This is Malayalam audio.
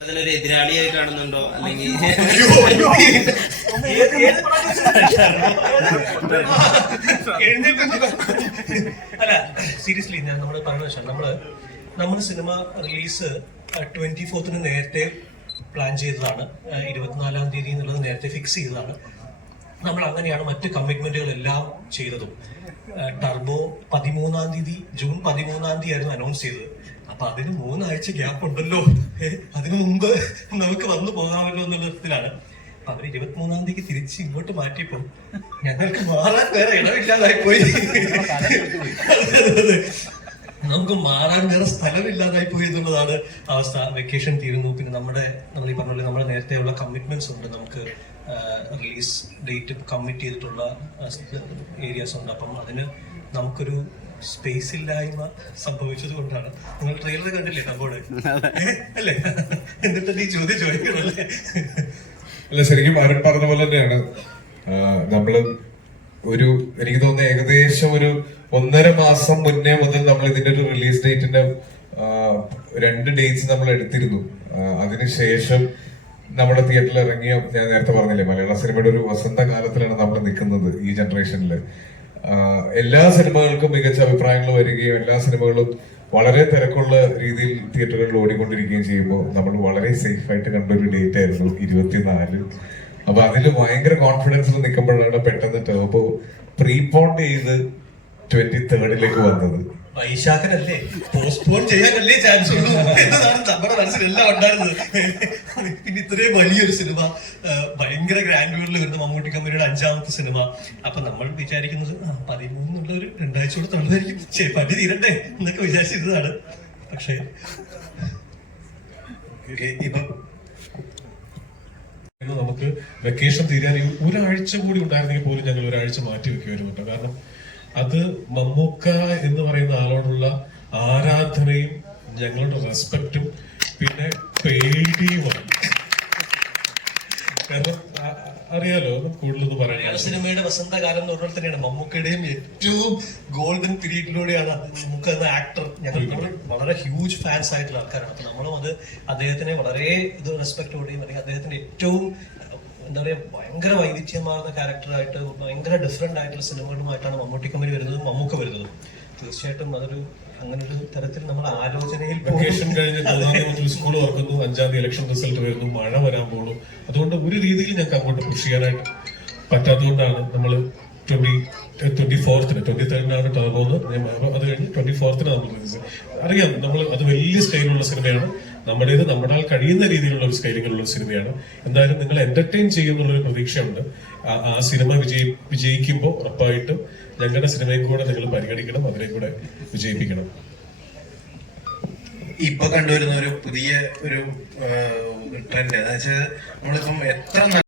അതിനൊരു എതിരാളിയായി കാണുന്നുണ്ടോ? അല്ലെങ്കിൽ അല്ല സീരിയസ്ലി ഞാൻ നമ്മൾ പറഞ്ഞ വെച്ചാൽ നമ്മൾ നമ്മുടെ സിനിമ റിലീസ് ട്വന്റി ഫോർത്തിന് നേരത്തെ പ്ലാൻ ചെയ്തതാണ്. ഇരുപത്തിനാലാം തീയതി എന്നുള്ളത് നേരത്തെ ഫിക്സ് ചെയ്തതാണ്. നമ്മൾ അങ്ങനെയാണ് മറ്റ് കമ്മിറ്റ്മെന്റുകളെല്ലാം ചെയ്തതും. ടർബോ പതിമൂന്നാം തീയതി ജൂൺ പതിമൂന്നാം തീയതി ആയിരുന്നു അനൗൺസ് ചെയ്തത്. അപ്പൊ അതിന് മൂന്നാഴ്ച ഗ്യാപ്പ് ഉണ്ടല്ലോ. അതിനു മുമ്പ് നമുക്ക് വന്നു പോകാമല്ലോ എന്നുള്ള വിധത്തിലാണ്. അപ്പൊ അവർ ഇരുപത്തിമൂന്നാം തീയതി തിരിച്ച് ഇങ്ങോട്ട് മാറ്റിയപ്പോ ഞങ്ങൾക്ക് മാറാൻ വേറെ ഇടമില്ലാതായി പോയി. നമുക്ക് മാറാൻ വേറെ സ്ഥലമില്ലാതായി പോയി എന്നുള്ളതാണ് അവസ്ഥ. വെക്കേഷൻ തീരുന്നു. പിന്നെ നമ്മുടെ നമ്മൾ ഈ പറഞ്ഞ പോലെ നമ്മുടെ നേരത്തെയുള്ള കമ്മിറ്റ്മെന്റ്സ് ഉണ്ട്. നമുക്ക് റിലീസ് ഡേറ്റ് കമ്മിറ്റ് ചെയ്തിട്ടുള്ള ഏരിയാസ് ഉണ്ട്. അപ്പം അതിന് നമുക്കൊരു സ്പേസ് ഇല്ലായ്മ സംഭവിച്ചത് കൊണ്ടാണ്. നിങ്ങൾ ട്രെയിലർ കണ്ടില്ലേ നമ്മോട് അല്ലേ? എന്നിട്ട് നീ ചോദ്യം ചോദിക്കണല്ലേ? അല്ല ശരിക്കും അരുൺ പറഞ്ഞ പോലെ തന്നെയാണ്. നമ്മൾ ഒരു എനിക്ക് തോന്നുന്നു ഏകദേശം ഒരു ഒന്നര മാസം മുന്നേ മുതൽ നമ്മൾ ഇതിന്റെ ഒരു റിലീസ് ഡേറ്റിന്റെ രണ്ട് ഡേറ്റ്സ് നമ്മൾ എടുത്തിരുന്നു. അതിനുശേഷം നമ്മുടെ തിയേറ്ററിൽ ഇറങ്ങിയ ഞാൻ നേരത്തെ പറഞ്ഞില്ലേ മലയാള സിനിമയുടെ ഒരു വസന്ത കാലത്തിലാണ് നമ്മൾ നിൽക്കുന്നത് ഈ ജനറേഷനിൽ എല്ലാ സിനിമകൾക്കും മികച്ച അഭിപ്രായങ്ങൾ വരികയും എല്ലാ സിനിമകളും വളരെ തിരക്കുള്ള രീതിയിൽ തിയേറ്ററുകളിൽ ഓടിക്കൊണ്ടിരിക്കുകയും ചെയ്യുമ്പോൾ നമ്മൾ വളരെ സേഫ് ആയിട്ട് കണ്ട ഒരു ഡേറ്റ് ആയിരുന്നു ഇരുപത്തിനാല് അപ്പൊ അതിൽ ഭയങ്കര കോൺഫിഡൻസിൽ നിൽക്കുമ്പോഴാണ് പെട്ടെന്ന് ടേബോ പ്രീപോണ്ട് ചെയ്ത് ട്വന്റി തേർഡിലേക്ക് വന്നത്. വൈശാഖനല്ലേ? പോസ്റ്റ്പോൺ ചെയ്യാനല്ലേ ചാൻസ് ഉള്ളൂ. എന്നതാണ് നമ്മുടെ മനസ്സിലെല്ലാം ഉണ്ടായിരുന്നത്. പിന്നെ ഇത്രയും വലിയൊരു സിനിമ ഭയങ്കര ഗ്രാൻഡുകളിൽ വരുന്ന മമ്മൂട്ടി കമ്പനിയുടെ അഞ്ചാമത്തെ സിനിമ. അപ്പൊ നമ്മൾ വിചാരിക്കുന്നത് പതിമൂന്നുള്ള ഒരു രണ്ടാഴ്ച കൂടെ തള്ളുമായിരിക്കും ശരി തീരണ്ടേ എന്നൊക്കെ വിചാരിച്ചിരുന്നതാണ്. പക്ഷേ ഇപ്പം നമുക്ക് വെക്കേഷൻ തീരാൻ ഒരാഴ്ച കൂടി ഉണ്ടായിരുന്നെങ്കിൽ പോലും ഞങ്ങൾ ഒരാഴ്ച മാറ്റി വെക്കുമായിരുന്നു കേട്ടോ. കാരണം അത് മമ്മൂക്ക എന്ന് പറയുന്ന ആളോടുള്ള ആരാധനയും ഞങ്ങളുടെ റെസ്പെക്റ്റും പിന്നെ പേടിയുമാണ് കാരണം അറിയാലോ കൂടുതലൊന്നും പറയാം സിനിമയുടെ വസന്തകാലം എന്ന് പറഞ്ഞാൽ തന്നെയാണ്. മമ്മൂക്കയുടെയും ഏറ്റവും ഗോൾഡൻ പീരീഡിലൂടെയാണ് മമ്മൂക്ക എന്ന ആക്ടർ. ഞങ്ങൾ വളരെ ഹ്യൂജ് ഫാൻസ് ആയിട്ടുള്ള ആൾക്കാരാണ്. അപ്പൊ നമ്മളും അത് അദ്ദേഹത്തിനെ വളരെ ഇത് റെസ്പെക്ടോടെയും അല്ലെങ്കിൽ അദ്ദേഹത്തിന്റെ ഏറ്റവും എന്താ പറയുക ഭയങ്കര വൈവിധ്യമാർന്ന ക്യാരക്ടറായിട്ട് ഭയങ്കര ഡിഫറെന്റ് ആയിട്ടുള്ള സിനിമകളുമായിട്ടാണ് മമ്മൂട്ടി കമ്പനി വരുന്നതും മമ്മൂക്ക വരുന്നതും. തീർച്ചയായിട്ടും അതൊരു അങ്ങനെ തരത്തിൽ നമ്മൾ ആലോചനയിൽ. വെക്കേഷൻ കഴിഞ്ഞ് മൂന്നാം സ്കൂൾ തുറക്കുന്നു. അഞ്ചാം തീയതി ഇലക്ഷൻ റിസൾട്ട് വരുന്നു. മഴ വരാൻ പോകുന്നു. അതുകൊണ്ട് ഒരു രീതിയിൽ ഞങ്ങൾക്ക് അങ്ങോട്ട് പുഷ് ചെയ്യാനായിട്ട് പറ്റാത്തതുകൊണ്ടാണ് നമ്മൾ ട്വന്റി ട്വന്റി ഫോർത്തിന് ട്വന്റി തേർഡിനാണ് ടർബോന്ന് അത് കഴിഞ്ഞ് ട്വന്റി ഫോർത്തിന് നമ്മൾ അറിയാം നമ്മൾ അത് വലിയ സ്കെയിലുള്ള സിനിമയാണ് നമ്മുടേത് നമ്മളാൽ കഴിയുന്ന രീതിയിലുള്ള ഒരു സ്കൈലിങ്ങിലുള്ള ഒരു സിനിമയാണ്. എന്തായാലും നിങ്ങൾ എന്റർടൈൻ ചെയ്യുന്നുള്ളൊരു പ്രതീക്ഷയുണ്ട്. ആ സിനിമ വിജയി വിജയിക്കുമ്പോൾ ഉറപ്പായിട്ടും ഞങ്ങളുടെ സിനിമയും കൂടെ നിങ്ങൾ പരിഗണിക്കണം അതിനെ കൂടെ വിജയിപ്പിക്കണം. ഇപ്പൊ കണ്ടുവരുന്ന ഒരു പുതിയ ഒരു ട്രെൻഡ് എന്ന് വെച്ചാൽ നമ്മളിപ്പം എത്ര